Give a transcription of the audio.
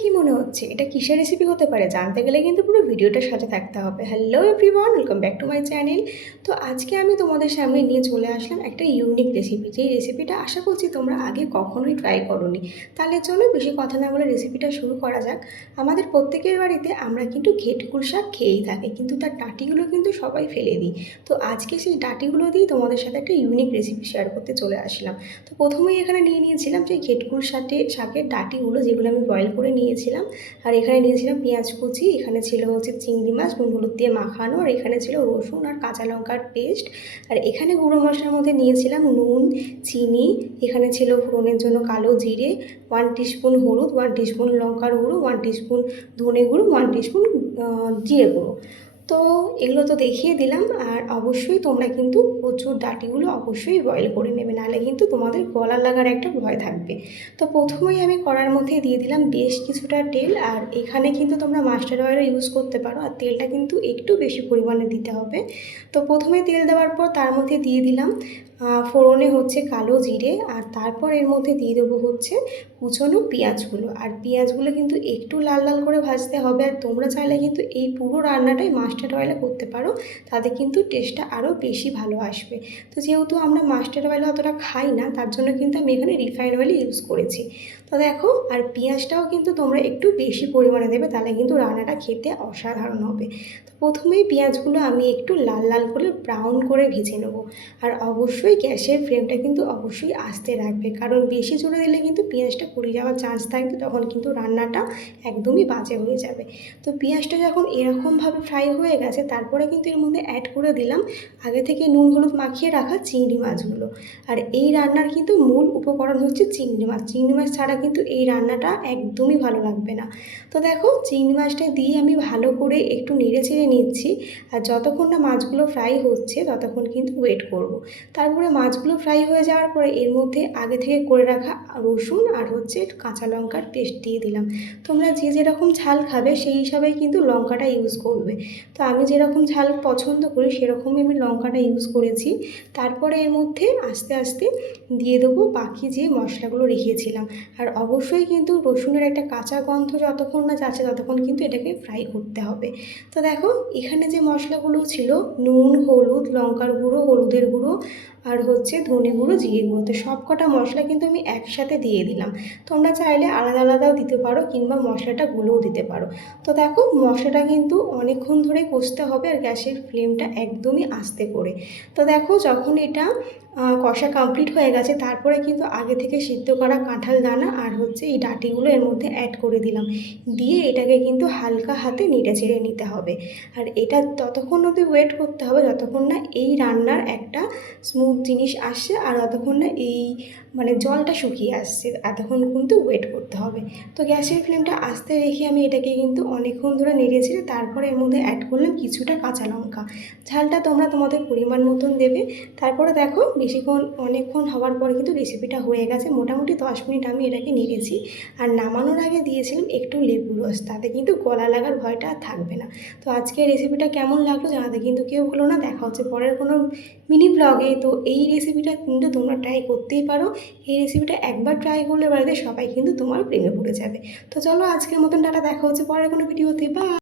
কি মনে হচ্ছে এটা কিসের রেসিপি হতে পারে? জানতে গেলে কিন্তু পুরো ভিডিওটার সাথে থাকতে হবে। Hello everyone, welcome back to my channel. তো আজকে আমি তোমাদের সামনে নিয়ে চলে আসলাম একটা ইউনিক রেসিপি, যেই রেসিপিটা আশা করছি তোমরা আগে কখনোই ট্রাই করোনি। তাহলে চলো বেশি কথা না বলে রেসিপিটা শুরু করা যাক। আমাদের প্রত্যেকের বাড়িতে আমরা কিন্তু ঘেটকুল শাক খেয়েই থাকি, কিন্তু তার ডাঁটিগুলো কিন্তু সবাই ফেলে দিই। তো আজকে সেই ডাঁটিগুলো দিয়েই তোমাদের সাথে একটা ইউনিক রেসিপি শেয়ার করতে চলে আসলাম। তো প্রথমেই এখানে নিয়ে নিয়েছিলাম যে ঘেটকুল শাকের ডাঁটিগুলো, যেগুলো আমি বয়েল করে নিয়েছিলাম। আর এখানে নিয়েছিলাম পেঁয়াজ কুচি, এখানে ছিল হচ্ছে চিংড়ি মাছ নুন হলুদ দিয়ে মাখানো, আর এখানে ছিল রসুন আর কাঁচা লঙ্কার পেস্ট। আর এখানে গুঁড়ো মশলার মধ্যে নিয়েছিলাম নুন, চিনি, এখানে ছিল ফোড়নের জন্য কালো জিরে, 1 টিস্পুন হলুদ, 1 টিস্পুন লঙ্কার গুঁড়ো, 1 টিস্পুন ধনে গুঁড়ো, 1 টিস্পুন জিরে গুঁড়ো। তো এগুলো তো দেখিয়ে দিলাম। আর অবশ্যই তোমরা কিন্তু কচুর ডাঁটিগুলো অবশ্যই বয়েল করে নেবে, নাহলে কিন্তু তোমাদের গলা লাগার একটা ভয় থাকবে। তো প্রথমেই আমি কড়ার মধ্যে দিয়ে দিলাম বেশ কিছুটা তেল। আর এখানে কিন্তু তোমরা মাস্টার অয়েলও ইউজ করতে পারো, আর তেলটা কিন্তু একটু বেশি পরিমাণে দিতে হবে। তো প্রথমে তেল দেওয়ার পর তার মধ্যে দিয়ে দিলাম ফোড়নে হচ্ছে কালো জিরে, আর তারপর এর মধ্যে দিয়ে দেবো হচ্ছে কুচনো পেঁয়াজগুলো। আর পেঁয়াজগুলো কিন্তু একটু লাল লাল করে ভাজতে হবে। আর তোমরা চাইলে কিন্তু এই পুরো রান্নাটাই মাস্টার্ড অয়েলে করতে পারো, তাতে কিন্তু টেস্টটা আরও বেশি ভালো আসবে। তো যেহেতু আমরা মাস্টার্ড অয়েল অতটা খাই না, তার জন্য কিন্তু আমি এখানে রিফাইন অয়েল ইউজ করেছি। তো দেখো, আর পেঁয়াজটাও কিন্তু তোমরা একটু বেশি পরিমাণে দেবে, তাহলে কিন্তু রান্নাটা খেতে অসাধারণ হবে। তো প্রথমেই পেঁয়াজগুলো আমি একটু লাল লাল করে ব্রাউন করে ভেজে নেব। আর অবশ্যই গ্যাসের ফ্লেমটা কিন্তু অবশ্যই আস্তে রাখবে, কারণ বেশি জোরে দিলে কিন্তু পেঁয়াজটা পুড়ে যাওয়ার চান্স থাকবে, তখন কিন্তু রান্নাটা একদমই বাজে হয়ে যাবে। তো পেঁয়াজটা যখন এরকমভাবে ফ্রাই হয়ে গেছে, তারপরে কিন্তু এর মধ্যে অ্যাড করে দিলাম আগে থেকে নুন হলুদ মাখিয়ে রাখা চিংড়ি মাছগুলো। আর এই রান্নার কিন্তু মূল উপকরণ হচ্ছে চিংড়ি মাছ। চিংড়ি মাছ ছাড়া কিন্তু এই রান্নাটা একদমই ভালো লাগবে না। তো দেখো, চিংড়ি মাছটা দিয়ে আমি ভালো করে একটু নেড়ে চেড়ে নিচ্ছি। আর যতক্ষণ না মাছগুলো ফ্রাই হচ্ছে ততক্ষণ কিন্তু ওয়েট করব। তারপরে মাছগুলো ফ্রাই হয়ে যাওয়ার পরে এর মধ্যে আগে থেকে করে রাখা রসুন আর হচ্ছে কাঁচা লঙ্কার পেস্ট দিয়ে দিলাম। তোমরা যে যেরকম ঝাল খাবে সেই হিসাবেই কিন্তু লঙ্কাটা ইউজ করবে। তো আমি যেরকম ঝাল পছন্দ করি সেরকমই আমি লঙ্কাটা ইউজ করেছি। তারপরে এর মধ্যে আস্তে আস্তে দিয়ে দেবো বাকি যে মশলাগুলো রেখেছিলাম। আর অবশ্যই কিন্তু রসুনের একটা কাঁচা গন্ধ যতক্ষণ না যাচ্ছে ততক্ষণ কিন্তু এটাকে ফ্রাই করতে হবে। তো দেখো, এখানে যে মশলাগুলো ছিল নুন, হলুদ, লঙ্কার গুঁড়ো, হলুদের গুঁড়ো, আর হচ্ছে ধনে গুঁড়ো, জিরে গুঁড়ো, তো সব কটা মশলা কিন্তু আমি একসাথে দিয়ে দিলাম। তোমরা চাইলে আলাদা আলাদাও দিতে পারো, কিংবা মশলাটা গুঁড়োও দিতে পারো। তো দেখো, মশলাটা কিন্তু অনেকক্ষণ ধরে কষতে হবে, আর গ্যাসের ফ্লেমটা একদমই আস্তে করে। তো দেখো, যখন এটা কষা কমপ্লিট হয়ে গেছে, তারপরে কিন্তু আগে থেকে সিদ্ধ করা কাঁঠাল দানা আর হচ্ছে এই ডাঁটিগুলো এর মধ্যে অ্যাড করে দিলাম। দিয়ে এটাকে কিন্তু হালকা হাতে নেড়ে চেড়ে নিতে হবে। আর এটা ততক্ষণ অবধি ওয়েট করতে হবে যতক্ষণ না এই রান্নার একটা স্মুথ জিনিস আসছে, আর ততক্ষণ না এই মানে জলটা শুকিয়ে আসছে, এতক্ষণ কিন্তু ওয়েট করতে হবে। তো গ্যাসের ফ্লেমটা আস্তে রেখে আমি এটাকে কিন্তু অনেকক্ষণ ধরে নেড়েছিলে। তারপরে এর মধ্যে অ্যাড করলাম কিছুটা কাঁচা লঙ্কা। ঝালটা তোমরা তোমাদের পরিমাণ মতন দেবে। তারপরে দেখো, বেশিক্ষণ অনেকক্ষণ হওয়ার পরে কিন্তু রেসিপিটা হয়ে গেছে। মোটামুটি 10 মিনিট আমি এটাকে নেড়েছি। আর নামানোর আগে দিয়েছিলাম একটু লেবু রস, তাতে কিন্তু গলা লাগার ভয়টা আর থাকবে না। তো আজকে রেসিপিটা কেমন লাগলো জানাতে কিন্তু কেউ ভুলো না। দেখা হচ্ছে পরের কোনো মিনি ব্লগে। তো এই রেসিপিটা কিন্তু তোমরা ট্রাই করতেই পারো। এই রেসিপিটা একবার ট্রাই করলে বাড়িতে সবাই কিন্তু তোমার প্রেমে পড়ে যাবে। তো চলো, আজকের মতন টাটা, দেখা হচ্ছে পরের কোনো ভিডিওতে। বাই।